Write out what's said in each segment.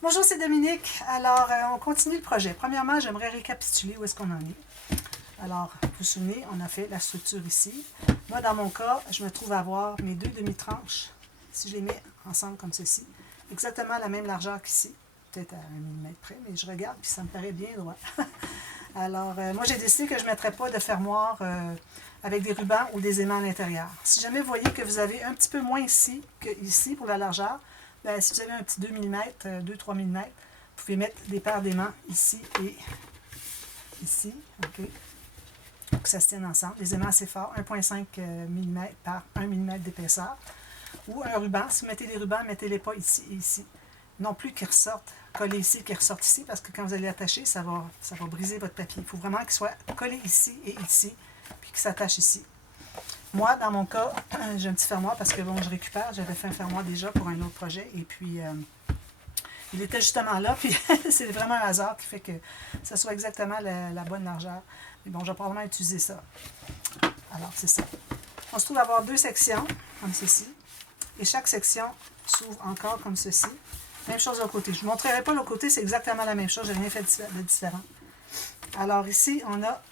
Bonjour, c'est Dominique. Alors, on continue le projet. Premièrement, j'aimerais récapituler où est-ce qu'on en est. Alors, vous vous souvenez, on a fait la structure ici. Moi, dans mon cas, je me trouve à avoir mes deux demi-tranches, si je les mets ensemble comme ceci, exactement la même largeur qu'ici, peut-être à 1 mm près, mais je regarde puis ça me paraît bien droit. Alors, moi, j'ai décidé que je ne mettrais pas de fermoir avec des rubans ou des aimants à l'intérieur. Si jamais vous voyez que vous avez un petit peu moins ici que ici pour la largeur, bien, si vous avez un petit 2 mm, 2-3 mm, vous pouvez mettre des paires d'aimants ici et ici, ok, pour que ça se tienne ensemble. Les aimants assez forts, 1,5 mm par 1 mm d'épaisseur. Ou un ruban, si vous mettez des rubans, mettez-les pas ici et ici. Non plus qu'ils ressortent, collés ici, qu'ils ressortent ici, parce que quand vous allez attacher, ça va briser votre papier. Il faut vraiment qu'il soit collé ici et ici, puis qu'il s'attache ici. Moi, dans mon cas, j'ai un petit fermoir parce que bon, je récupère. J'avais fait un fermoir déjà pour un autre projet et puis il était justement là. Puis c'est vraiment un hasard qui fait que ça soit exactement la bonne largeur. Mais bon, je vais probablement utiliser ça. Alors, c'est ça. On se trouve à avoir deux sections comme ceci et chaque section s'ouvre encore comme ceci. Même chose de l'autre côté. Je ne vous montrerai pas l'autre côté, c'est exactement la même chose. Je n'ai rien fait de différent. Alors ici, on a...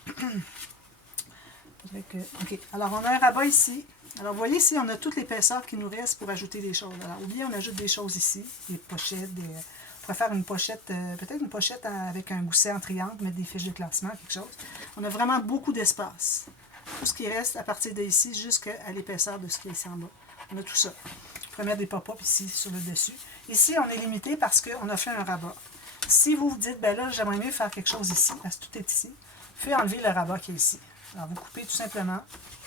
OK. Alors, on a un rabat ici. Alors, vous voyez ici, on a toute l'épaisseur qui nous reste pour ajouter des choses. Alors, ou bien on ajoute des choses ici, des pochettes, on pourrait faire une pochette, peut-être une pochette avec un gousset en triangle, mettre des fiches de classement, quelque chose. On a vraiment beaucoup d'espace. Tout ce qui reste à partir d'ici jusqu'à l'épaisseur de ce qui est ici en bas. On a tout ça. On pourrait mettre des pop-up ici sur le dessus. Ici, on est limité parce qu'on a fait un rabat. Si vous vous dites, ben là, j'aimerais mieux faire quelque chose ici, parce que tout est ici, vous pouvez enlever le rabat qui est ici. Alors, vous coupez tout simplement.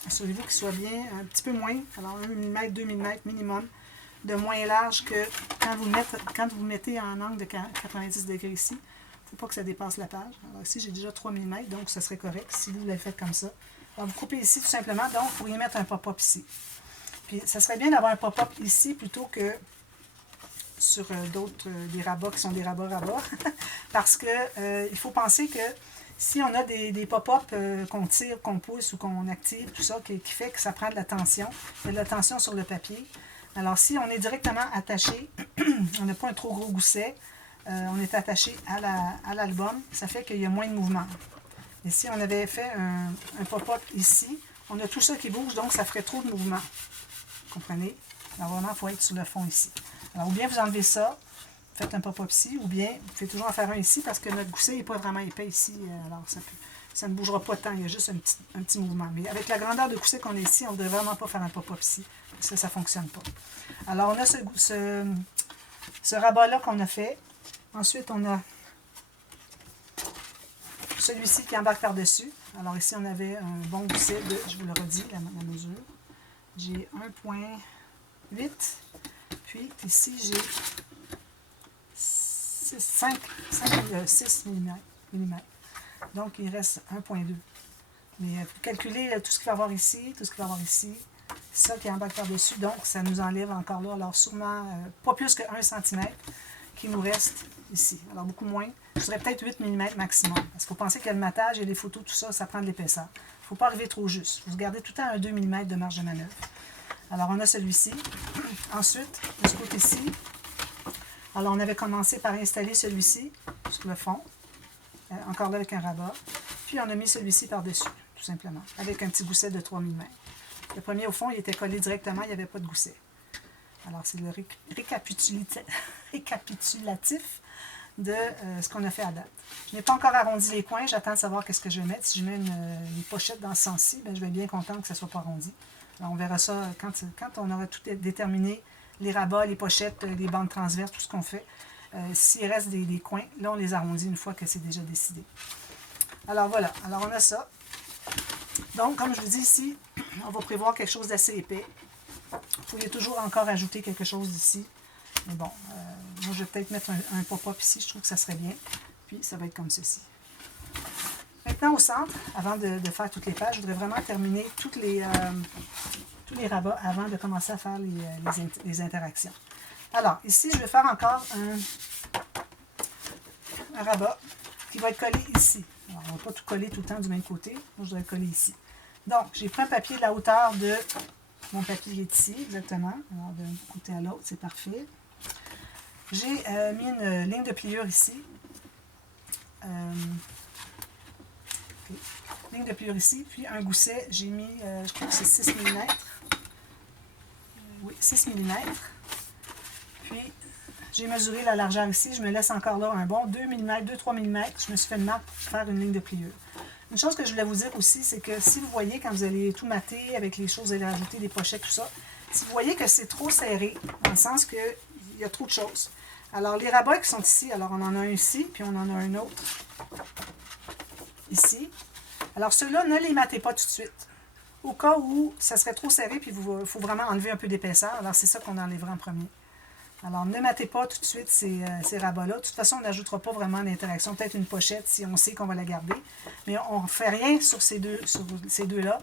Assurez-vous qu'il soit bien un petit peu moins, alors 1 mm, 2 mm minimum, de moins large que quand vous mettez en angle de 90 degrés ici. Il ne faut pas que ça dépasse la page. Alors ici, j'ai déjà 3 mm, donc ça serait correct si vous l'avez fait comme ça. Alors, vous coupez ici tout simplement, donc vous pourriez mettre un pop-up ici. Puis, ça serait bien d'avoir un pop-up ici plutôt que sur d'autres, des rabats qui sont des rabats-rabats, parce que il faut penser que si on a des pop-up qu'on tire, qu'on pousse ou qu'on active, tout ça, qui fait que ça prend de la tension, il y a de la tension sur le papier. Alors, si on est directement attaché, on n'a pas un trop gros gousset, on est attaché à l'album, ça fait qu'il y a moins de mouvement. Et si on avait fait un pop-up ici, on a tout ça qui bouge, donc ça ferait trop de mouvement. Vous comprenez? Alors, vraiment, il faut être sur le fond ici. Alors, ou bien vous enlevez ça, faites un pop-up ici, ou bien vous pouvez toujours en faire un ici parce que notre gousset n'est pas vraiment épais ici. Alors, ça ne bougera pas tant, il y a juste un petit mouvement. Mais avec la grandeur de gousset qu'on a ici, on ne devrait vraiment pas faire un pop-up ici. Ça ne fonctionne pas. Alors, on a ce rabat-là qu'on a fait. Ensuite, on a celui-ci qui embarque par-dessus. Alors, ici, on avait un bon gousset de, je vous le redis, la mesure. J'ai 1,8. Puis, ici, j'ai 6 mm. Donc, il reste 1,2. Mais pour calculer tout ce qu'il va y avoir ici, tout ce qu'il va y avoir ici, ça qui embarque par-dessus, donc ça nous enlève encore là, alors sûrement pas plus que 1 cm qui nous reste ici. Alors beaucoup moins. Je dirais peut-être 8 mm maximum. Parce qu'il faut penser qu'il y a le matage et les photos, tout ça, ça prend de l'épaisseur. Il ne faut pas arriver trop juste. Vous gardez tout le temps un 2 mm de marge de manœuvre. Alors on a celui-ci. Ensuite, de ce côté-ci, alors on avait commencé par installer celui-ci sur le fond. Encore là avec un rabat. Puis on a mis celui-ci par-dessus, tout simplement, avec un petit gousset de 3 mm. Le premier, au fond, il était collé directement, il n'y avait pas de gousset. Alors, c'est le récapitulatif de ce qu'on a fait à date. Je n'ai pas encore arrondi les coins, j'attends de savoir qu'est-ce que je vais mettre. Si je mets une pochette dans ce sens-ci, je vais être bien contente que ça ne soit pas arrondi. Alors, on verra ça quand on aura tout déterminé, les rabats, les pochettes, les bandes transverses, tout ce qu'on fait. S'il reste des coins, là, on les arrondit une fois que c'est déjà décidé. Alors, voilà. Alors, on a ça. Donc, comme je vous dis ici, on va prévoir quelque chose d'assez épais. Vous pourriez toujours encore ajouter quelque chose d'ici. Mais bon, moi, je vais peut-être mettre un pop-up ici. Je trouve que ça serait bien. Puis, ça va être comme ceci. Maintenant, au centre, avant de faire toutes les pages, je voudrais vraiment terminer tous les rabats avant de commencer à faire les interactions. Alors, ici, je vais faire encore un rabat qui va être collé ici. Alors, on ne va pas tout coller tout le temps du même côté. Moi, je dois le coller ici. Donc, j'ai pris un papier de la hauteur de mon papier qui est ici, exactement. Alors, d'un côté à l'autre, c'est parfait. J'ai mis une ligne de pliure ici. Ligne de pliure ici, puis un gousset, j'ai mis, je crois que c'est 6 mm. Oui, 6 mm. Puis, j'ai mesuré la largeur ici, je me laisse encore là un bon 2 mm, 2-3 mm. Je me suis fait une marque pour faire une ligne de pliure. Une chose que je voulais vous dire aussi, c'est que si vous voyez, quand vous allez tout mater avec les choses, vous allez rajouter des pochettes, tout ça, si vous voyez que c'est trop serré, dans le sens qu'il y a trop de choses. Alors, les rabats qui sont ici, alors on en a un ici, puis on en a un autre ici. Alors, ceux-là, ne les matez pas tout de suite. Au cas où ça serait trop serré, puis il faut vraiment enlever un peu d'épaisseur, alors c'est ça qu'on enlèvera en premier. Alors, ne matez pas tout de suite ces rabats-là. De toute façon, on n'ajoutera pas vraiment d'interaction. Peut-être une pochette si on sait qu'on va la garder. Mais on ne fait rien sur ces deux-là.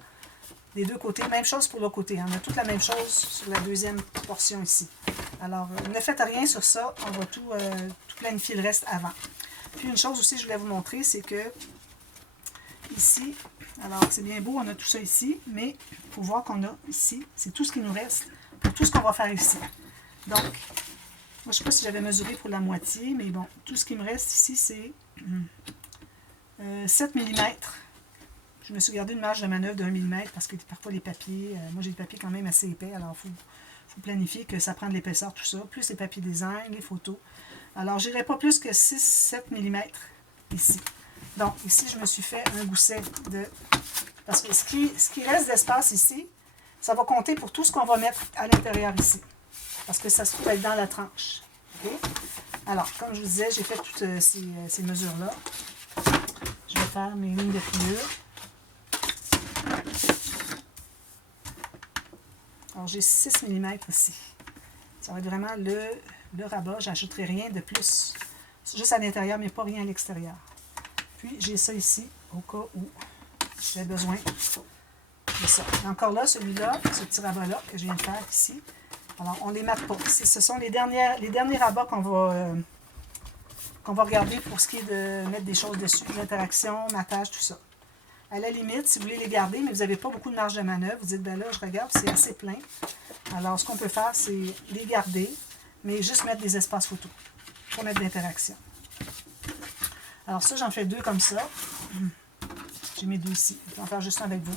Les deux côtés. Même chose pour l'autre côté. On a toute la même chose sur la deuxième portion ici. Alors, ne faites rien sur ça. On va tout planifier le reste avant. Puis, une chose aussi que je voulais vous montrer, c'est que ici, alors c'est bien beau, on a tout ça ici, mais il faut voir qu'on a ici, c'est tout ce qui nous reste pour tout ce qu'on va faire ici. Donc, moi, je ne sais pas si j'avais mesuré pour la moitié, mais bon, tout ce qui me reste ici, c'est 7 mm. Je me suis gardé une marge de manœuvre d'1 mm parce que parfois les papiers, moi j'ai des papiers quand même assez épais, alors il faut planifier que ça prend de l'épaisseur, tout ça, plus les papiers design, les photos. Alors, je n'irai pas plus que 6-7 mm ici. Donc, ici, je me suis fait un gousset de... Parce que ce qui reste d'espace ici, ça va compter pour tout ce qu'on va mettre à l'intérieur ici. Parce que ça se trouve être dans la tranche. Okay? Alors, comme je vous disais, j'ai fait toutes ces mesures-là. Je vais faire mes lignes de pliure. Alors, j'ai 6 mm ici. Ça va être vraiment le rabat. Je n'ajouterai rien de plus. Juste à l'intérieur, mais pas rien à l'extérieur. Puis, j'ai ça ici, au cas où j'ai besoin de ça. Et encore là, celui-là, ce petit rabat-là que je viens de faire ici, alors, on ne les mate pas. Ce sont les derniers rabats qu'on va regarder pour ce qui est de mettre des choses dessus, l'interaction, matage, tout ça. À la limite, si vous voulez les garder, mais vous n'avez pas beaucoup de marge de manœuvre, vous dites, ben là, je regarde, c'est assez plein. Alors, ce qu'on peut faire, c'est les garder, mais juste mettre des espaces photos pour mettre d'interaction. Alors ça, j'en fais deux comme ça. J'ai mes deux ici. Je vais en faire juste un avec vous.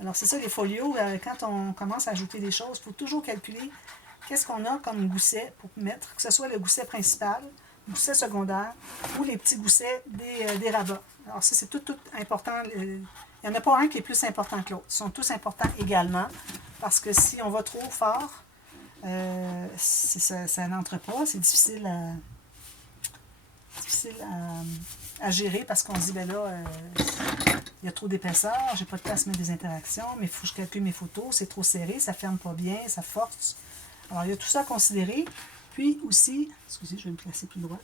Alors c'est ça les folios, quand on commence à ajouter des choses, il faut toujours calculer qu'est-ce qu'on a comme gousset pour mettre, que ce soit le gousset principal, le gousset secondaire ou les petits goussets des rabats. Alors ça, c'est tout important. Il n'y en a pas un qui est plus important que l'autre. Ils sont tous importants également parce que si on va trop fort, ça n'entre pas, c'est difficile à gérer parce qu'on se dit, ben là, il y a trop d'épaisseur, j'ai pas de place à mettre des interactions, mais il faut que je calcule mes photos, c'est trop serré, ça ferme pas bien, ça force. Alors, il y a tout ça à considérer. Puis aussi, excusez, je vais me placer plus droite.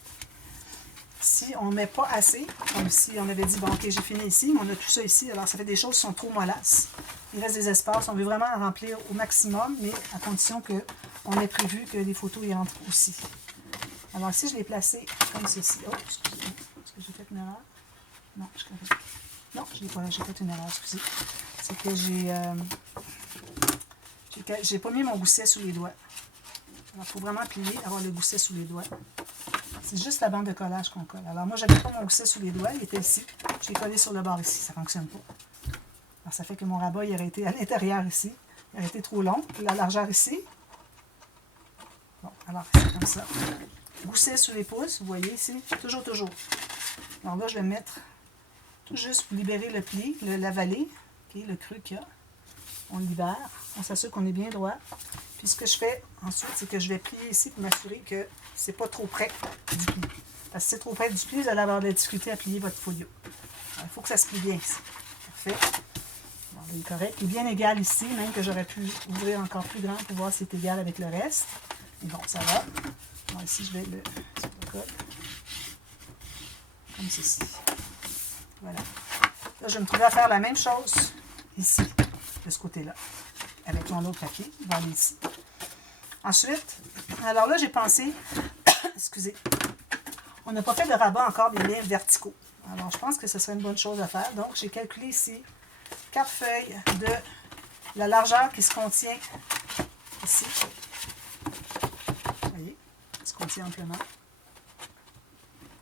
Si on ne met pas assez, comme si on avait dit, bon, ok, j'ai fini ici, mais on a tout ça ici, alors ça fait des choses qui sont trop mollasses. Il reste des espaces, on veut vraiment en remplir au maximum, mais à condition qu'on ait prévu que les photos y rentrent aussi. Alors ici, je l'ai placé comme ceci. Oh, excusez-moi, est-ce que j'ai fait une erreur? Non, je suis correct. Non, je l'ai pas, j'ai fait une erreur, excusez. C'est que j'ai pas mis mon gousset sous les doigts. Alors, il faut vraiment plier, avoir le gousset sous les doigts. C'est juste la bande de collage qu'on colle. Alors, moi, je n'avais pas mon gousset sous les doigts, il était ici. Je l'ai collé sur le bord ici, ça ne fonctionne pas. Alors, ça fait que mon rabat, il aurait été à l'intérieur ici. Il aurait été trop long. Puis la largeur ici. Bon, alors, c'est comme ça. Gousset sous les pouces, vous voyez ici, toujours. Alors là, je vais mettre tout juste pour libérer le pli, la vallée, okay, le creux qu'il y a. On le libère, on s'assure qu'on est bien droit. Puis ce que je fais ensuite, c'est que je vais plier ici pour m'assurer que c'est pas trop près du pli. Parce que si c'est trop près du pli, vous allez avoir de la difficulté à plier votre folio. Il faut que ça se plie bien ici. Parfait. Bon, il est correct. Il est bien égal ici, même que j'aurais pu ouvrir encore plus grand pour voir si c'est égal avec le reste. Et bon, ça va. Bon, ici, je vais le coller comme ceci. Voilà. Là, je vais me trouver à faire la même chose ici, de ce côté-là, avec mon autre papier. Il va aller ici. Ensuite, alors là, j'ai pensé, excusez, on n'a pas fait de rabat encore des liens verticaux. Alors, je pense que ce serait une bonne chose à faire. Donc, j'ai calculé ici 4 feuilles de la largeur qui se contient ici. Vous voyez, elle se contient amplement.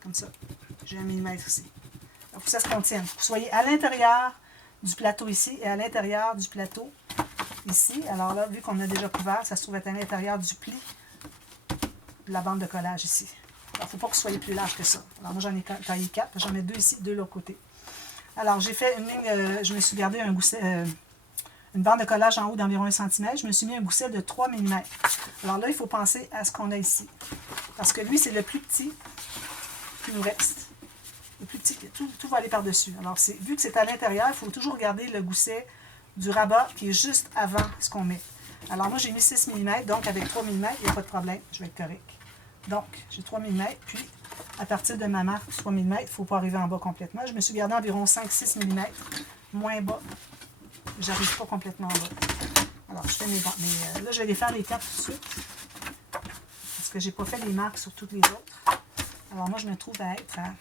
Comme ça. J'ai 1 mm ici. Il faut que ça se contienne. Vous soyez à l'intérieur du plateau ici et à l'intérieur du plateau ici. Alors là, vu qu'on a déjà couvert, ça se trouve être à l'intérieur du pli de la bande de collage ici. Alors, il ne faut pas que vous soyez plus large que ça. Alors, moi, j'en ai taillé 4. J'en ai 2 ici, 2 de l'autre côté. Alors, j'ai fait une ligne, je me suis gardé un gousset, une bande de collage en haut d'environ 1 cm. Je me suis mis un gousset de 3 mm. Alors là, il faut penser à ce qu'on a ici. Parce que lui, c'est le plus petit qui nous reste. Le plus petit, tout va aller par-dessus. Alors, vu que c'est à l'intérieur, il faut toujours garder le gousset du rabat qui est juste avant ce qu'on met. Alors, moi, j'ai mis 6 mm, donc avec 3 mm, il n'y a pas de problème. Je vais être correct. Donc, j'ai 3 mm, puis à partir de ma marque 3 mm, il ne faut pas arriver en bas complètement. Je me suis gardé environ 5-6 mm, moins bas. J'arrive pas complètement en bas. Alors, je fais là, je vais les faire les 4 tout de suite. Parce que je n'ai pas fait les marques sur toutes les autres. Alors, moi, je me trouve à être à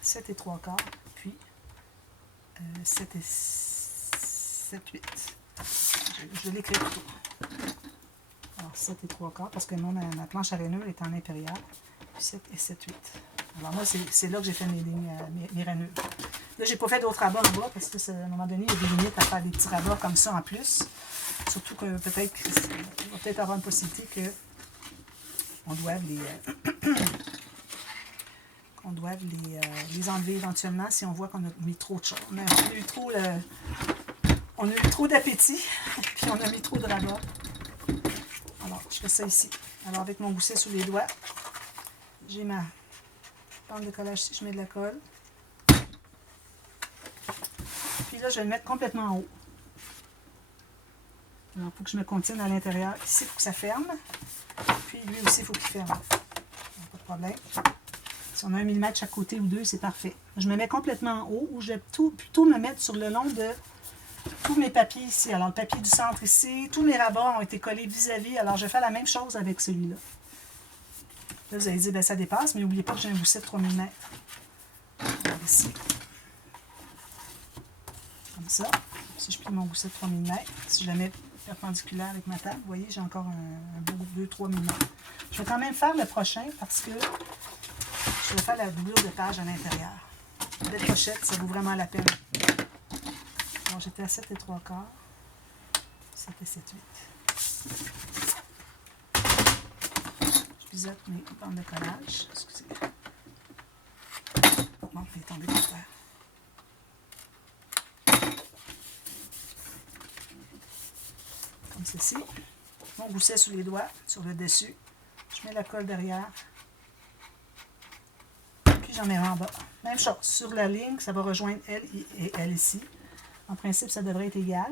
7 et 3/4, puis 7 et 7, 8. Je vais l'écrire plutôt. Alors, 7 et 3/4, parce que moi, ma planche à rainure est en impérial. Puis 7 et 7, 8. Alors, moi, c'est là que j'ai fait mes lignes, mes rainures. Là, j'ai pas fait d'autres rabats en bas, parce que à un moment donné, il y a des limites à faire des petits rabats comme ça en plus. Surtout que peut-être qu'il va peut-être avoir une possibilité que on doive les enlever éventuellement si on voit qu'on a mis trop de choses. On a eu trop d'appétit, puis on a mis trop de rabat. Alors, je fais ça ici. Alors, avec mon gousset sous les doigts, j'ai ma bande de collage ici, je mets de la colle. Puis là, je vais le mettre complètement en haut. Alors, il faut que je me contienne à l'intérieur. Ici, il faut que ça ferme. Puis lui aussi, il faut qu'il ferme. Pas de problème. Si on a 1 mm chaque côté ou 2, c'est parfait. Je me mets complètement en haut, où je vais plutôt me mettre sur le long de tous mes papiers ici. Alors, le papier du centre ici, tous mes rabats ont été collés vis-à-vis. Alors, je vais faire la même chose avec celui-là. Là, vous allez dire, ben, ça dépasse, mais n'oubliez pas que j'ai un gousset de 3 mm. Alors, ici. Comme ça. Si je plie mon gousset de 3 mm, si je le mets perpendiculaire avec ma table, vous voyez, j'ai encore un beau 2-3 mm. Je vais quand même faire le prochain parce que je vais faire la doublure de page à l'intérieur. La belle pochette, ça vaut vraiment la peine. Alors, j'étais à 7 et 3/4. 7 et 7, 8. Je biseaute mes bandes de collage. Excusez. Bon, il est tombé par terre. Comme ceci. Mon gousset sous les doigts, sur le dessus. Je mets la colle derrière. Puis j'en mets en bas. Même chose. Sur la ligne, ça va rejoindre elle et elle ici. En principe, ça devrait être égal.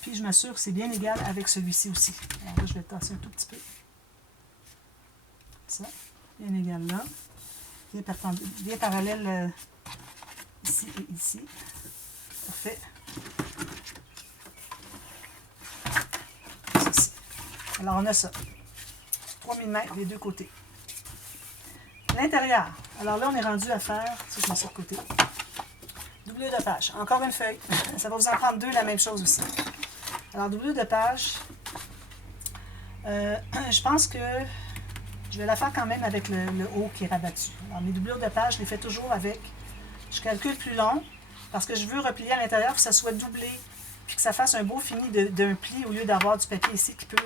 Puis je m'assure que c'est bien égal avec celui-ci aussi. Alors là, je vais le tasser un tout petit peu. Ça. Bien égal là. Bien parallèle ici et ici. Parfait. Alors, on a ça. 3 mm les deux côtés. L'intérieur. Alors là, on est rendu à faire, si je mets ça de côté, doublure de page. Encore une feuille. Ça va vous en prendre 2, la même chose aussi. Alors, doublure de page. Je pense que je vais la faire quand même avec le haut qui est rabattu. Alors, mes doublures de page, je les fais toujours avec. Je calcule plus long parce que je veux replier à l'intérieur pour que ça soit doublé. Puis que ça fasse un beau fini d'un pli au lieu d'avoir du papier ici qui peut...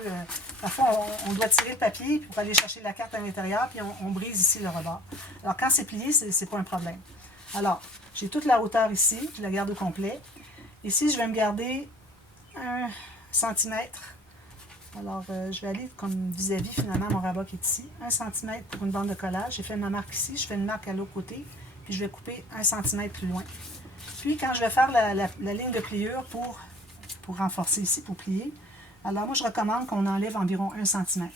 parfois, on doit tirer le papier pour aller chercher la carte à l'intérieur, puis on brise ici le rebord. Alors, quand c'est plié, c'est pas un problème. Alors, j'ai toute la hauteur ici, je la garde au complet. Ici, je vais me garder 1 cm. Alors, je vais aller comme vis-à-vis, finalement, mon rabat qui est ici. 1 cm pour une bande de collage. J'ai fait ma marque ici, je fais une marque à l'autre côté, puis je vais couper 1 cm plus loin. Puis, quand je vais faire la ligne de pliure pour renforcer ici, pour plier, alors moi, je recommande qu'on enlève environ 1 cm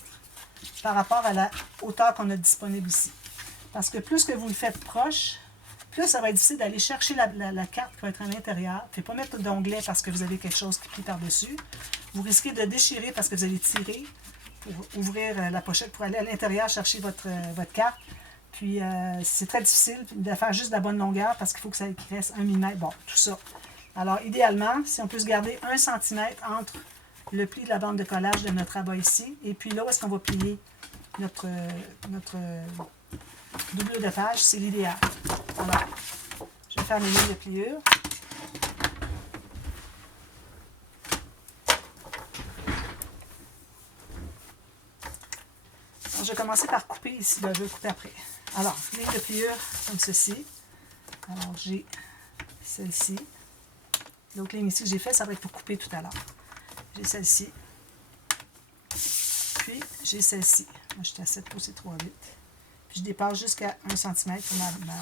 par rapport à la hauteur qu'on a disponible ici. Parce que plus que vous le faites proche, plus ça va être difficile d'aller chercher la carte qui va être à l'intérieur. Ne pas mettre d'onglet parce que vous avez quelque chose qui plie par-dessus. Vous risquez de déchirer parce que vous allez tirer pour ouvrir la pochette pour aller à l'intérieur chercher votre carte. Puis, c'est très difficile de faire juste la bonne longueur parce qu'il faut que ça reste 1 mm. Bon, tout ça. Alors, idéalement, si on peut se garder 1 cm entre le pli de la bande de collage de notre rabat ici, et puis là où est-ce qu'on va plier notre doublure de page, c'est l'idéal. Alors, je vais faire mes lignes de pliure. Alors, je vais commencer par couper ici, là, je vais couper après. Alors, ligne de pliure comme ceci. Alors, j'ai celle-ci. L'autre ligne ici que j'ai fait, ça va être pour couper tout à l'heure. J'ai celle-ci. Puis, j'ai celle-ci. Moi, j'étais à 7 pouces et 3/8. Puis, je dépasse jusqu'à 1 cm pour ma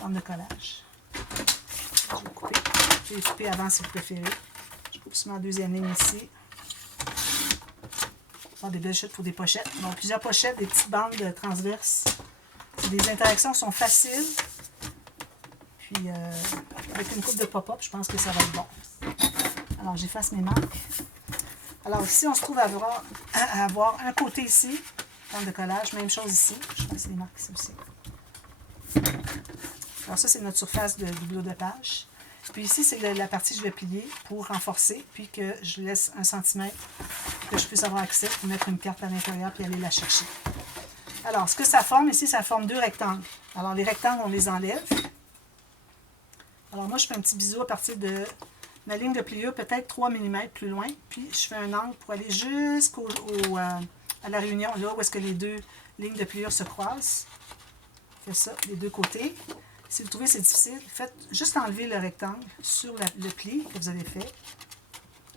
bande de collage. Je vais couper. Je vais couper avant si vous préférez. Je coupe sur ma deuxième ligne ici. Des belles chutes pour des pochettes. Donc, plusieurs pochettes, des petites bandes transverses. Les interactions sont faciles. Puis, avec une coupe de pop-up, je pense que ça va être bon. Alors, j'efface mes marques. Alors, ici, on se trouve à avoir un côté ici, bande de collage. Même chose ici. Je fasse les marques ici aussi. Alors, ça, c'est notre surface de doublure de page. Puis ici, c'est la partie que je vais plier pour renforcer, puis que je laisse 1 cm que je puisse avoir accès pour mettre une carte à l'intérieur puis aller la chercher. Alors, ce que ça forme ici, ça forme 2 rectangles. Alors, les rectangles, on les enlève. Alors, moi, je fais un petit bisou à partir de ma ligne de pliure, peut-être 3 mm plus loin. Puis, je fais un angle pour aller à la réunion, là où est-ce que les deux lignes de pliure se croisent. Je fais ça des deux côtés. Si vous trouvez que c'est difficile, faites juste enlever le rectangle sur le pli que vous avez fait,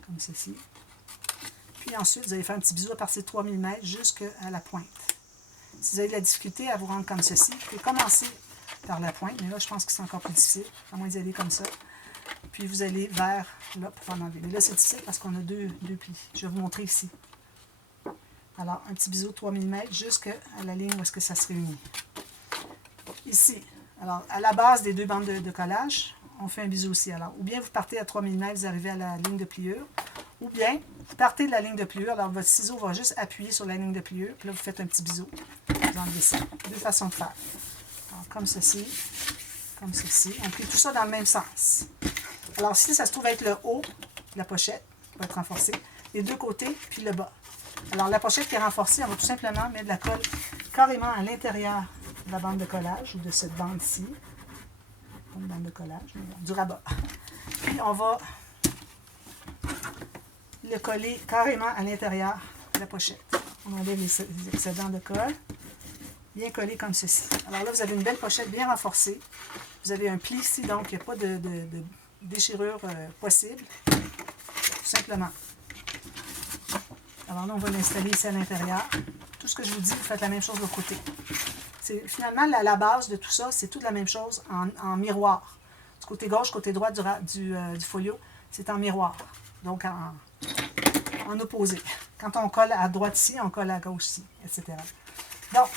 comme ceci. Puis ensuite, vous allez faire un petit bisou à partir de 3 mm jusqu'à la pointe. Si vous avez de la difficulté à vous rendre comme ceci, vous pouvez commencer par la pointe, mais là, je pense que c'est encore plus difficile, à moins d'y aller comme ça. Puis vous allez vers là pour en enlever. Mais là, c'est difficile parce qu'on a deux plis. Je vais vous montrer ici. Alors, un petit bisou de 3 mm jusqu'à la ligne où est-ce que ça se réunit. Ici, alors, à la base des deux bandes de collage, on fait un bisou aussi. Alors, ou bien vous partez à 3 mm, vous arrivez à la ligne de pliure, ou bien vous partez de la ligne de pliure, alors votre ciseau va juste appuyer sur la ligne de pliure, puis là, vous faites un petit bisou. Vous enlevez ça. Deux façons de faire. Alors, comme ceci, comme ceci. On plie tout ça dans le même sens. Alors, ici, ça se trouve être le haut de la pochette, qui va être renforcé, les deux côtés, puis le bas. Alors, la pochette qui est renforcée, on va tout simplement mettre de la colle carrément à l'intérieur de la bande de collage, ou de cette bande-ci. Une bande de collage, du rabat. Puis, on va le coller carrément à l'intérieur de la pochette. On enlève les excédents de colle, bien collé comme ceci. Alors là, vous avez une belle pochette bien renforcée. Vous avez un pli ici, donc il n'y a pas de déchirure possible. Tout simplement. Alors là, on va l'installer ici à l'intérieur. Tout ce que je vous dis, vous faites la même chose de l'autre côté. Finalement, la base de tout ça, c'est toute la même chose en miroir. Du côté gauche, côté droit du folio, c'est en miroir. Donc, en opposé. Quand on colle à droite ici, on colle à gauche ici, etc. Donc,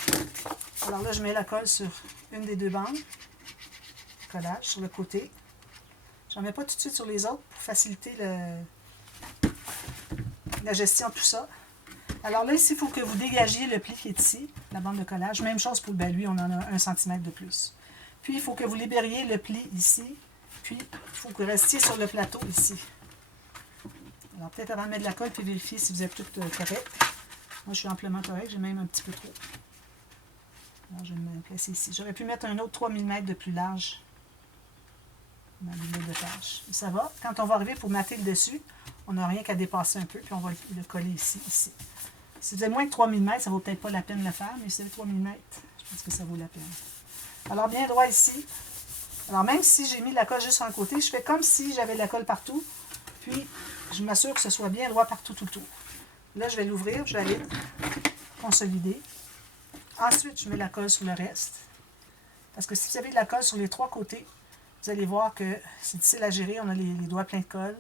alors là, je mets la colle sur une des deux bandes. Collage sur le côté. J'en mets pas tout de suite sur les autres pour faciliter la gestion de tout ça. Alors là, ici, il faut que vous dégagiez le pli qui est ici, la bande de collage. Même chose pour le balai, on en a 1 cm de plus. Puis, il faut que vous libériez le pli ici. Puis, il faut que vous restiez sur le plateau ici. Alors, peut-être avant de mettre de la colle, puis vérifier si vous êtes tout correct. Moi, je suis amplement correct. J'ai même un petit peu trop. Alors, je vais me placer ici. J'aurais pu mettre un autre 3 mm de plus large. Ma doublure de page. Et ça va. Quand on va arriver pour mater le dessus, on n'a rien qu'à dépasser un peu, puis on va le coller ici, ici. Si vous avez moins de 3 mm, ça ne vaut peut-être pas la peine de le faire, mais si vous avez 3 mm, je pense que ça vaut la peine. Alors, bien droit ici. Alors, même si j'ai mis de la colle juste sur un côté, je fais comme si j'avais de la colle partout, puis je m'assure que ce soit bien droit partout tout le tour. Là, je vais l'ouvrir, je vais aller consolider. Ensuite, je mets la colle sur le reste. Parce que si vous avez de la colle sur les 3 côtés, vous allez voir que c'est difficile à gérer. On a les doigts pleins de colle.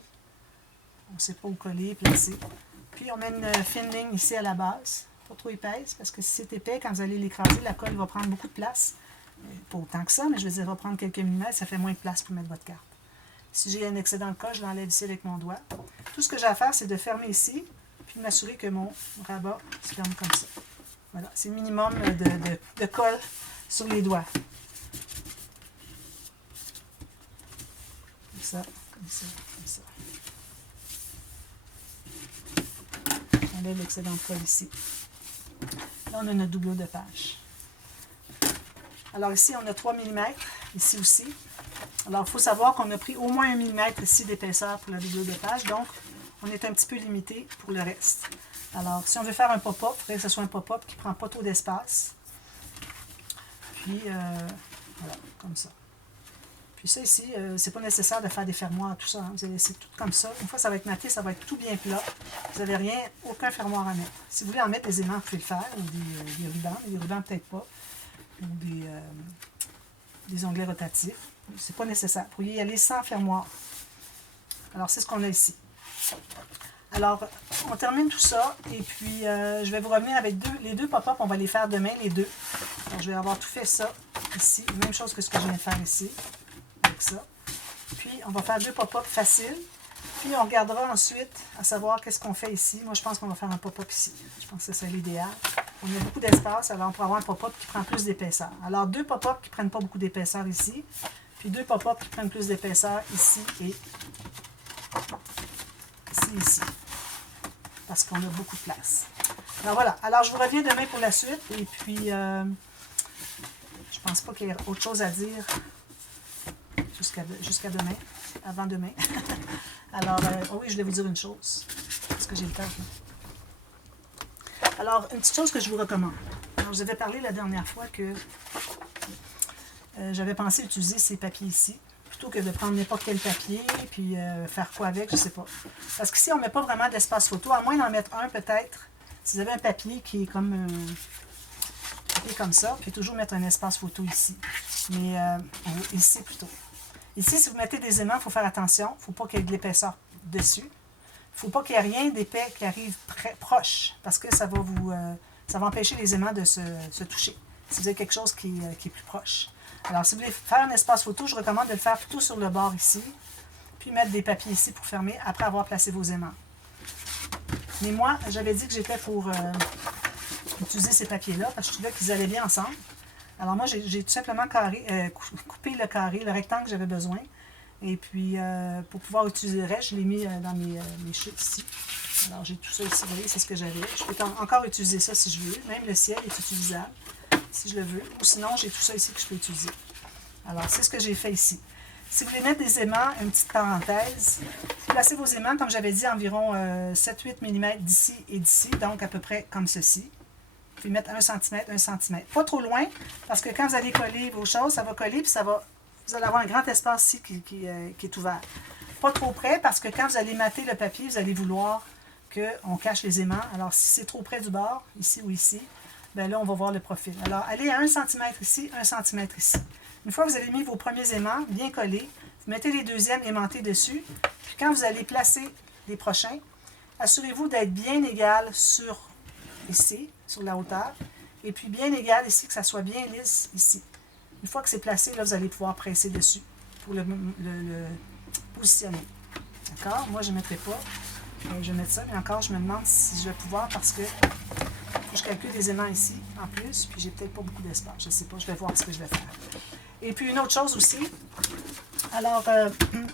On ne sait pas où coller, placer. Puis, on met une fine ligne ici à la base. Pas trop épaisse, parce que si c'est épais, quand vous allez l'écraser, la colle va prendre beaucoup de place. Pas autant que ça, mais je veux dire, elle va prendre quelques millimètres. Ça fait moins de place pour mettre votre carte. Si j'ai un excédent de colle, je l'enlève ici avec mon doigt. Tout ce que j'ai à faire, c'est de fermer ici, puis de m'assurer que mon rabat se ferme comme ça. Voilà, c'est minimum de colle sur les doigts. Comme ça, comme ça, comme ça. On enlève l'excédent de colle ici. Là, on a notre doublure de page. Alors ici, on a 3 mm, ici aussi. Alors, il faut savoir qu'on a pris au moins 1 mm ici d'épaisseur pour la doublure de page, donc on est un petit peu limité pour le reste. Alors, si on veut faire un pop-up, il faudrait que ce soit un pop-up qui ne prend pas trop d'espace. Puis, voilà, comme ça. Puis ça ici, c'est pas nécessaire de faire des fermoirs, tout ça. Hein. Vous allez laisser tout comme ça. Une fois que ça va être maté, ça va être tout bien plat. Vous n'avez rien, aucun fermoir à mettre. Si vous voulez en mettre des aimants, vous pouvez le faire, ou des rubans, mais des rubans peut-être pas, ou des onglets rotatifs. C'est pas nécessaire. Vous pourriez y aller sans fermoir. Alors, c'est ce qu'on a ici. Alors, on termine tout ça, et puis je vais vous revenir avec les deux pop-up, on va les faire demain, les deux. Alors, je vais avoir tout fait ça ici, même chose que ce que je viens de faire ici, avec ça. Puis, on va faire 2 pop-up faciles, puis on regardera ensuite à savoir qu'est-ce qu'on fait ici. Moi, je pense qu'on va faire un pop-up ici. Je pense que c'est l'idéal. On a beaucoup d'espace, alors on pourra avoir un pop-up qui prend plus d'épaisseur. Alors, 2 pop-up qui ne prennent pas beaucoup d'épaisseur ici, puis 2 pop-up qui prennent plus d'épaisseur ici et ici, parce qu'on a beaucoup de place. Alors voilà, alors je vous reviens demain pour la suite, et puis je pense pas qu'il y ait autre chose à dire jusqu'à demain, avant demain. Alors, oh oui, je voulais vous dire une chose, parce que j'ai le temps. Alors, une petite chose que je vous recommande. Alors, je vous avais parlé la dernière fois que j'avais pensé utiliser ces papiers ici, plutôt que de prendre n'importe quel papier, puis faire quoi avec, je ne sais pas. Parce qu'ici, on ne met pas vraiment d'espace photo, à moins d'en mettre un peut-être. Si vous avez un papier qui est comme ça, vous pouvez toujours mettre un espace photo ici. Mais ici plutôt. Ici, si vous mettez des aimants, il faut faire attention. Il ne faut pas qu'il y ait de l'épaisseur dessus. Il ne faut pas qu'il y ait rien d'épais qui arrive proche, parce que ça va empêcher les aimants de se toucher. Si vous avez quelque chose qui est plus proche. Alors, si vous voulez faire un espace photo, je recommande de le faire plutôt sur le bord ici, puis mettre des papiers ici pour fermer après avoir placé vos aimants. Mais moi, j'avais dit que j'étais pour utiliser ces papiers-là, parce que je trouvais qu'ils allaient bien ensemble. Alors moi, j'ai tout simplement coupé le carré, le rectangle que j'avais besoin. Et puis, pour pouvoir utiliser le reste, je l'ai mis dans mes chutes ici. Alors, j'ai tout ça ici, vous voyez, c'est ce que j'avais. Je peux encore utiliser ça si je veux. Même le ciel est utilisable, si je le veux. Ou sinon, j'ai tout ça ici que je peux utiliser. Alors, c'est ce que j'ai fait ici. Si vous voulez mettre des aimants, une petite parenthèse, vous placez vos aimants, comme j'avais dit, environ 7-8 mm d'ici et d'ici, donc à peu près comme ceci. Vous pouvez mettre 1 cm, 1 cm. Pas trop loin, parce que quand vous allez coller vos choses, ça va coller, puis vous allez avoir un grand espace ici qui est ouvert. Pas trop près, parce que quand vous allez mater le papier, vous allez vouloir qu'on cache les aimants. Alors, si c'est trop près du bord, ici ou ici, bien là, on va voir le profil. Alors, allez à 1 cm ici, 1 cm ici. Une fois que vous avez mis vos premiers aimants bien collés, vous mettez les deuxièmes aimantés dessus. Puis quand vous allez placer les prochains, assurez-vous d'être bien égal ici, sur la hauteur, et puis bien égal ici, que ça soit bien lisse ici. Une fois que c'est placé, là, vous allez pouvoir presser dessus pour le positionner. D'accord? Moi, je ne mettrai pas. Je vais mettre ça, mais encore, je me demande si je vais pouvoir, parce que faut que je calcule des aimants ici, en plus, puis j'ai peut-être pas beaucoup d'espace. Je ne sais pas, je vais voir ce que je vais faire. Et puis, une autre chose aussi, alors,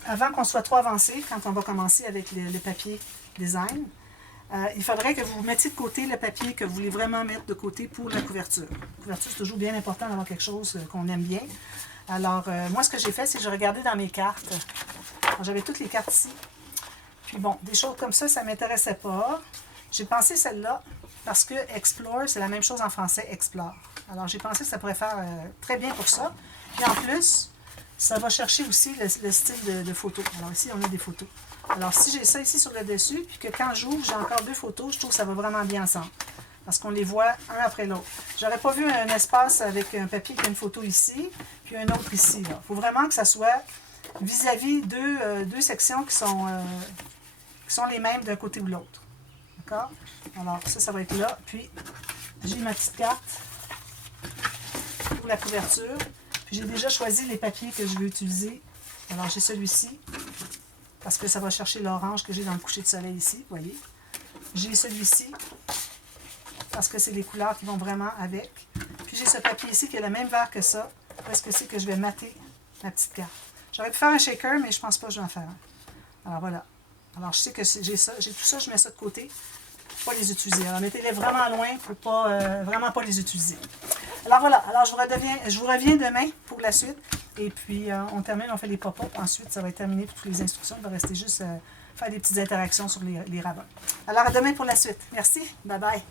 avant qu'on soit trop avancé, quand on va commencer avec le papier design, il faudrait que vous mettiez de côté le papier que vous voulez vraiment mettre de côté pour la couverture. La couverture, c'est toujours bien important d'avoir quelque chose qu'on aime bien. Alors, moi, ce que j'ai fait, c'est que j'ai regardé dans mes cartes. J'avais toutes les cartes ici. Puis bon, des choses comme ça ne m'intéressait pas. J'ai pensé celle-là, parce que Explore, c'est la même chose en français, Explore. Alors, j'ai pensé que ça pourrait faire très bien pour ça. Puis en plus, ça va chercher aussi le style de photo. Alors ici, on a des photos. Alors, si j'ai ça ici sur le dessus, puis que quand j'ouvre, j'ai encore 2 photos, je trouve que ça va vraiment bien ensemble. Parce qu'on les voit un après l'autre. J'aurais pas vu un espace avec un papier qui a une photo ici, puis un autre ici. Il faut vraiment que ça soit vis-à-vis deux sections qui sont les mêmes d'un côté ou de l'autre. D'accord? Alors, ça va être là. Puis, j'ai ma petite carte pour la couverture. Puis, j'ai déjà choisi les papiers que je veux utiliser. Alors, j'ai celui-ci, parce que ça va chercher l'orange que j'ai dans le coucher de soleil ici, vous voyez. J'ai celui-ci, parce que c'est les couleurs qui vont vraiment avec. Puis, j'ai ce papier ici qui a le même vert que ça, parce que c'est que je vais mater ma petite carte. J'aurais pu faire un shaker, mais je pense pas que je vais en faire un. Alors voilà. Alors je sais que j'ai ça, j'ai tout ça, je mets ça de côté. Pour pas les utiliser. Alors mettez-les vraiment loin pour pas, vraiment pas les utiliser. Alors voilà. Alors je vous reviens demain pour la suite. Et puis on termine, on fait les pop-up. Ensuite, ça va être terminé pour toutes les instructions. Il va rester juste faire des petites interactions sur les rabbins. Alors à demain pour la suite. Merci. Bye bye.